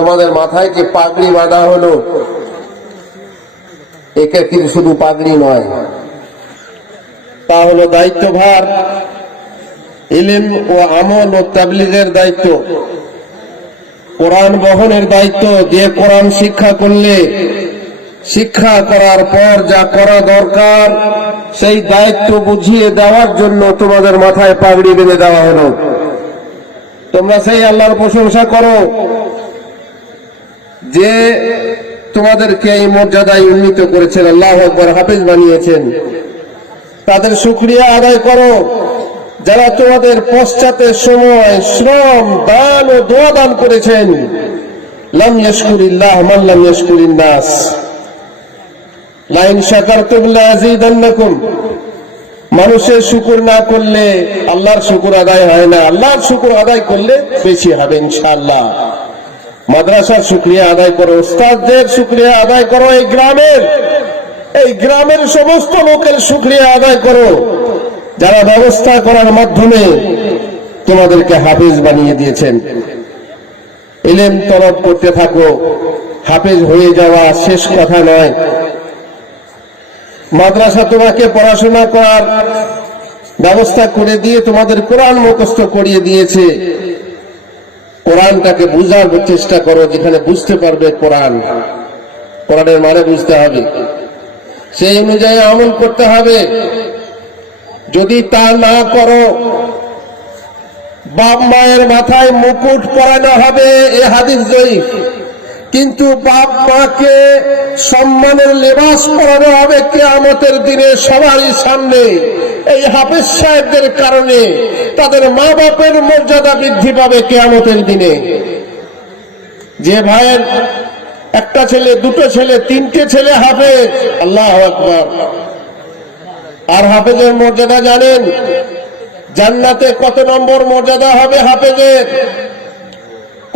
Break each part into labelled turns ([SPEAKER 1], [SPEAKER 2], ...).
[SPEAKER 1] তোমাদের মাথায় কি পাগড়ি বাঁধা হলো? একে কিন্তু শুধু পাগড়ি নয়। তা হলো দায়িত্বভার, ইলিম ও আমল ও তাবলিগের দায়িত্ব। কোরআন বহনের দায়িত্ব দিয়ে কোরআন শিক্ষা করলে, শিক্ষা করার পর যা করা দরকার, সেই দায়িত্ব বুঝিয়ে দেওয়ার জন্য তোমাদের মাথায় পাগড়ি বেঁধে দেওয়া হলো। তোমরা সেই আল্লাহর প্রশংসা করো। যে তোমাদেরকে এই মর্যাদায় উন্নীত করেছেন, আল্লাহ আকবর হাফিজ বানিয়েছেন। তাদের সুক্রিয়া আদায় করো। যারা তোমাদের পশ্চাতে সময়, শ্রম, দান ও দোয়া দান করেছেন মান মানুষের শুকুর না করলে আল্লাহর শুকুর আদায় হয় না। আল্লাহর শুকুর আদায় করলে বেশি হবে ইনশাআল্লাহ। মাদ্রাসার শুক্রিয়া আদায় করো, উস্তাদদের শুক্রিয়া আদায় করো, এই গ্রামের এই গ্রামের সমস্ত লোকের শুক্রিয়া আদায় করো। যারা ব্যবস্থা করার মাধ্যমে তোমাদেরকে হাফিজ বানিয়ে দিয়েছেন। এলেম তরফ করতে থাকো, হাফিজ হয়ে যাওয়া শেষ কথা নয়। মাদ্রাসা তোমাকে পড়াশোনা করার ব্যবস্থা করে দিয়ে তোমাদের কোরআন মুখস্থ করিয়ে দিয়েছে। কোরআনটাকে বুঝার চেষ্টা করো যেখানে বুঝতে পারবে কোরআন। কোরআনের মানে বুঝতে হবে। সেই অনুযায়ী আমল করতে হবে। যদি তা না করো, বাপ মায়ের মাথায় মুকুট পরানো হবে। এ হাদিস জয়ীফ। কিন্তু বাপ মাকে সম্মানের লেবাস পরানো হবে কেয়ামতের দিনে সবারই সামনে। এই হাফেজ সাহেবদের কারণে তাদের মা বাপের মর্যাদা বৃদ্ধি পাবে কেয়ামতের দিনে। যে ভাইয়ের একটা ছেলে, দুটো ছেলে, তিনটে ছেলে হাফেজ, আল্লাহ আকবর। আর হাফেজের মর্যাদা জানেন? জান্নাতে কত নম্বর মর্যাদা হবে হাফেজের?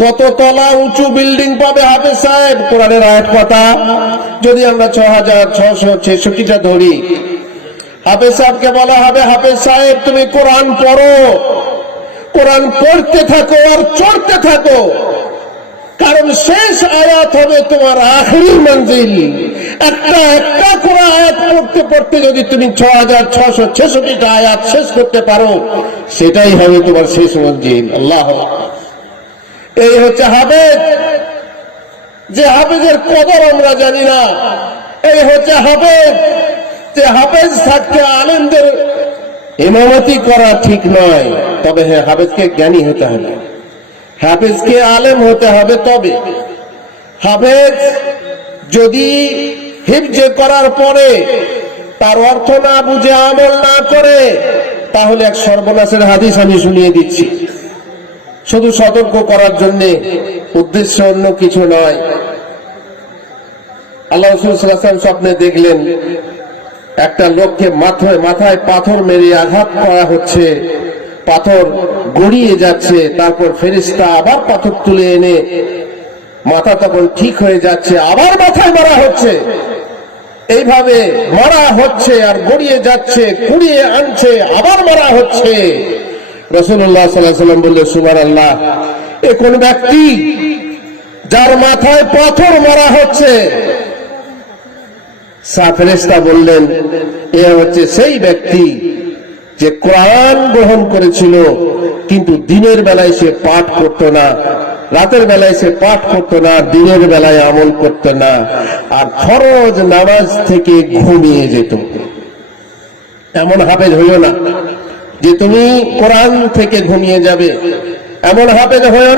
[SPEAKER 1] কত তলা উঁচু বিল্ডিং পাবে হাফেজ সাহেব? কোরআনের আয়াত কথা যদি আমরা ছ হাজার ছশো ছেষট্টিটা ধরি, হাফেজ সাহেবকে বলা হবে, হাফেজ সাহেব, তুমি কোরআন পড়ো। কোরআন পড়তে থাকো আর চড়তে থাকো। কারণ শেষ আয়াত হবে তোমার আখরি মঞ্জিল। একটা একটা করে আয়াত পড়তে পড়তে যদি তুমি ছ হাজার ছশো ছেষট্টিটা আয়াত শেষ করতে পারো, সেটাই হবে তোমার শেষ মঞ্জিল। আল্লাহ এই হচ্ছে হাফেজ। যে হাফেজের কদর আমরা জানি না, এই হচ্ছে হাফেজ। যে হাফেজ থাকতে আলেমদের ইমামতি করা ঠিক নয়, তবে হ্যাঁ হাফেজকে জ্ঞানী হতে হবে। হাফেজকে আলেম হতে হবে তবে। হাফেজ যদি হিফজে করার পরে তার অর্থ না বুঝে আমল না করে, তাহলে এক সর্বনাশের হাদিস আমি শুনিয়ে দিচ্ছি। শুধু সতর্ক করার জন্য উদ্দেশ্য অন্য কিছু নয়। আল্লাহ রসুল স্বপ্নে দেখলেন, একটা লোককে মাথায় মাথায় পাথর মেরে আঘাত করা হচ্ছে, পাথর গড়িয়ে যাচ্ছে, তারপর ফেরিস্তা আবার পাথর তুলে এনে মাথা তখন ঠিক হয়ে যাচ্ছে, আবার মাথায় মারা হচ্ছে। এইভাবে মারা হচ্ছে আর গড়িয়ে যাচ্ছে, কুড়িয়ে আনছে, আবার মারা হচ্ছে। রসুল্লাহ সাল্লাম বললে সুমার আল্লাহ এ কোন ব্যক্তি যার মাথায় পাথর মারা হচ্ছে? সাফেরেস্তা বললেন, এ হচ্ছে সেই ব্যক্তি যে কোরআন গ্রহণ করেছিল, কিন্তু দিনের বেলায় সে পাঠ করত না, রাতের বেলায় সে পাঠ করত না, দিনের বেলায় আমল করত না, আর ফরজ নামাজ থেকে ঘুমিয়ে যেত। এমন হাফেজ হইও না। যে তুমি কোরআন থেকে ঘুমিয়ে যাবে। এমন হাফেজ হয়ে